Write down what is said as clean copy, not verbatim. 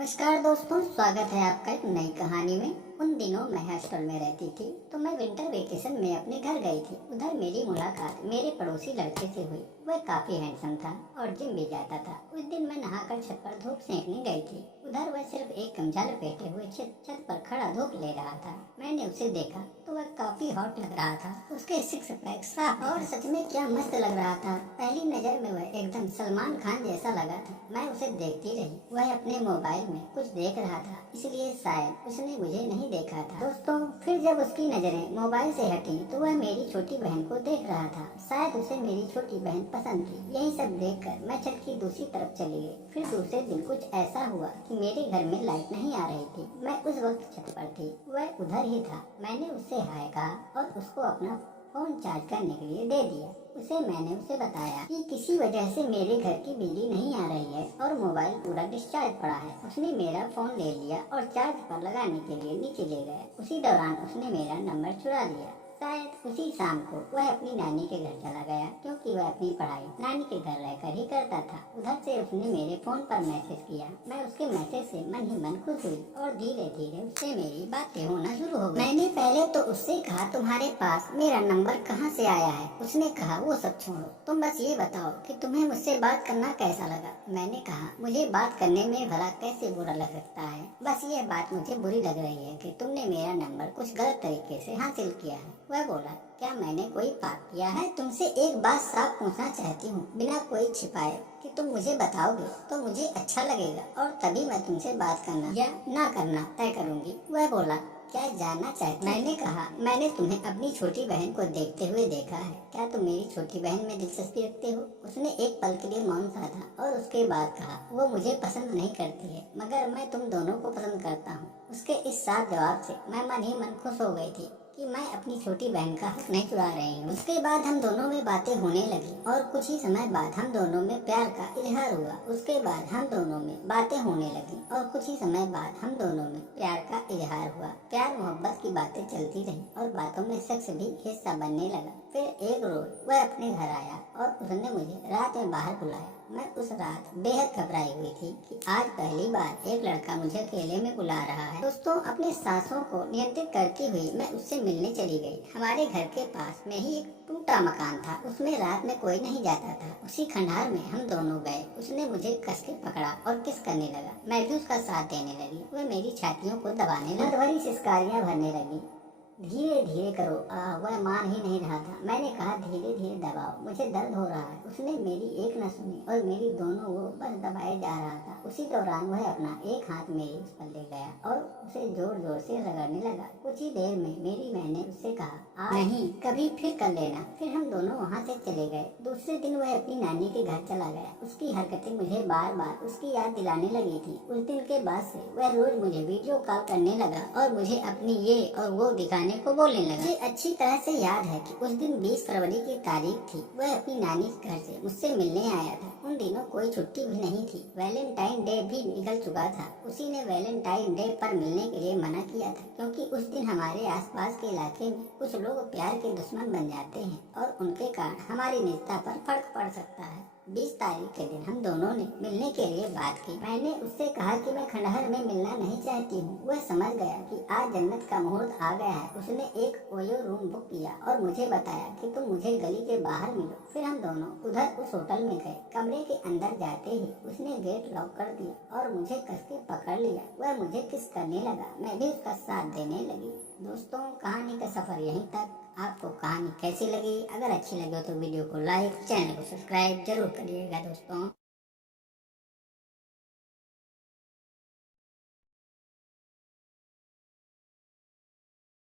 नमस्कार दोस्तों, स्वागत है आपका एक नई कहानी में। उन दिनों मैं हॉस्टल में रहती थी तो मैं विंटर वेकेशन में अपने घर गई थी। उधर मेरी मुलाकात मेरे पड़ोसी लड़के से हुई। वह काफी हैंडसम था और जिम भी जाता था। उस दिन मैं नहाकर छत पर धूप सेंकने गई थी। उधर वह सिर्फ एक गमछा लपेटे हुए छत पर खड़ा धूप ले रहा था। मैंने उसे देखा तो वह काफी हॉट लग रहा था। उसके सिक्स पैक साफ और सच में क्या मस्त लग रहा था। पहली नजर में वह एकदम सलमान खान जैसा लगा था। मैं उसे देखती रही। वह अपने मोबाइल में कुछ देख रहा था, इसलिए शायद उसने मुझे नहीं देखा था। दोस्तों, फिर जब उसकी नजरें मोबाइल से हटी तो वह मेरी छोटी बहन को देख रहा था। शायद उसे मेरी छोटी बहन पसंद थी। यही सब देखकर मैं छत की दूसरी तरफ चली गई। फिर दूसरे दिन कुछ ऐसा हुआ कि मेरे घर में लाइट नहीं आ रही थी। मैं उस वक्त छत पर थी, वह उधर ही था। मैंने उससे हाय कहा और उसको अपना फोन चार्ज करने के लिए दे दिया। मैंने उसे बताया कि किसी वजह से मेरे घर की बिजली नहीं आ रही है और मोबाइल पूरा डिस्चार्ज पड़ा है। उसने मेरा फोन ले लिया और चार्ज पर लगाने के लिए नीचे ले गया। उसी दौरान उसने मेरा नंबर चुरा लिया। शायद उसी शाम को वह अपनी नानी के घर चला गया, क्योंकि वह अपनी पढ़ाई नानी के घर रहकर ही करता था। उधर से उसने मेरे फोन पर मैसेज किया। मैं उसके मैसेज से मन ही मन खुश हुई और धीरे धीरे उससे मेरी बातें होना शुरू हो गई। मैंने पहले तो उससे कहा, तुम्हारे पास मेरा नंबर कहाँ से आया है? उसने कहा, वो सब छोड़ो, तुम बस ये बताओ कि तुम्हें मुझसे बात करना कैसा लगा। मैंने कहा, मुझे बात करने में भला कैसे बुरा लग सकता है? बस ये बात मुझे बुरी लग रही है कि तुमने मेरा नंबर कुछ गलत तरीके से हासिल किया है। वह बोला, क्या मैंने कोई पाप किया है? तुमसे एक बात साफ पूछना चाहती हूँ, बिना कोई छिपाए, कि तुम मुझे बताओगे तो मुझे अच्छा लगेगा और तभी मैं तुमसे बात करना या ना करना तय करूँगी। वह बोला, क्या जानना चाहती? मैंने कहा, मैंने तुम्हें अपनी छोटी बहन को देखते हुए देखा है। क्या तुम मेरी छोटी बहन में दिलचस्पी रखते हो? उसने एक पल के लिए मौन साधा और उसके बाद कहा, वो मुझे पसंद नहीं करती है, मगर मैं तुम दोनों को पसंद करता हूँ। उसके इस साफ जवाब से मैं मन ही मन खुश हो गई थी कि मैं अपनी छोटी बहन का हक नहीं चुरा रही हूँ। उसके बाद हम दोनों में बातें होने लगी और कुछ ही समय बाद हम दोनों में प्यार का इजहार हुआ। उसके बाद हम दोनों में बातें होने लगी और कुछ ही समय बाद हम दोनों में प्यार का इजहार हुआ। प्यार मोहब्बत की बातें चलती रही और बातों में शख्स भी हिस्सा बनने लगा। फिर एक रोज वह अपने घर आया और उसने मुझे रात में बाहर बुलाया। मैं उस रात बेहद घबराई हुई थी कि आज पहली बार एक लड़का मुझे अकेले में बुला रहा है। दोस्तों, अपने सांसों को नियंत्रित करती हुई मैं उससे मिलने चली गई। हमारे घर के पास में ही एक टूटा मकान था, उसमें रात में कोई नहीं जाता था। उसी खंडहर में हम दोनों गए। उसने मुझे कस के पकड़ा और किस करने लगा। मैं भी उसका साथ देने लगी। वह मेरी छातियों को दबाने लगा, भरी सिसकारियां भरने लगी। धीरे धीरे करो। वह मान ही नहीं रहा था। मैंने कहा, धीरे धीरे दबाओ, मुझे दर्द हो रहा है। उसने मेरी एक न सुनी और मेरी दोनों वो बस दबाए जा रहा था। उसी दौरान वह अपना एक हाथ मेरे उस पर ले गया और उसे जोर जोर से रगड़ने लगा। कुछ ही देर में मैंने उससे कहा, नहीं, कभी फिर कर लेना। फिर हम दोनों वहाँ से चले गए। दूसरे दिन वह अपनी नानी के घर चला गया। उसकी हरकतें मुझे बार बार उसकी याद दिलाने लगी थी। उस दिन के बाद से वह रोज मुझे वीडियो कॉल करने लगा और मुझे अपनी ये और वो दिखाने को बोलने लगा। मुझे अच्छी तरह से याद है कि उस दिन 20 फरवरी की तारीख थी। वह अपनी नानी के घर से मुझसे मिलने आया था। उन दिनों कोई छुट्टी भी नहीं थी। वैलेंटाइन डे भी निकल चुका था। उसी ने वैलेंटाइन डे पर मिलने के लिए मना किया था, क्योंकि उस दिन हमारे आसपास के इलाके में कुछ लोग प्यार के दुश्मन बन जाते हैं और उनके कारण हमारी निजता पर फर्क पड़ सकता है। 20 तारीख के दिन हम दोनों ने मिलने के लिए बात की। मैंने उससे कहा कि मैं खंडहर में मिलना नहीं चाहती हूँ। वह समझ गया कि आज जन्नत का मुहूर्त आ गया है। उसने एक ओयो रूम बुक किया और मुझे बताया कि तुम मुझे गली के बाहर मिलो। फिर हम दोनों उधर उस होटल में गए। कमरे के अंदर जाते ही उसने गेट लॉक कर दिया और मुझे कस के पकड़ लिया। वह मुझे किस करने लगा। मैं भी उसका साथ देने लगी। दोस्तों, कहानी का सफर यहीं तक। आपको कहानी कैसी लगी? अगर अच्छी लगे तो वीडियो को लाइक, चैनल को सब्सक्राइब जरूर करिएगा दोस्तों।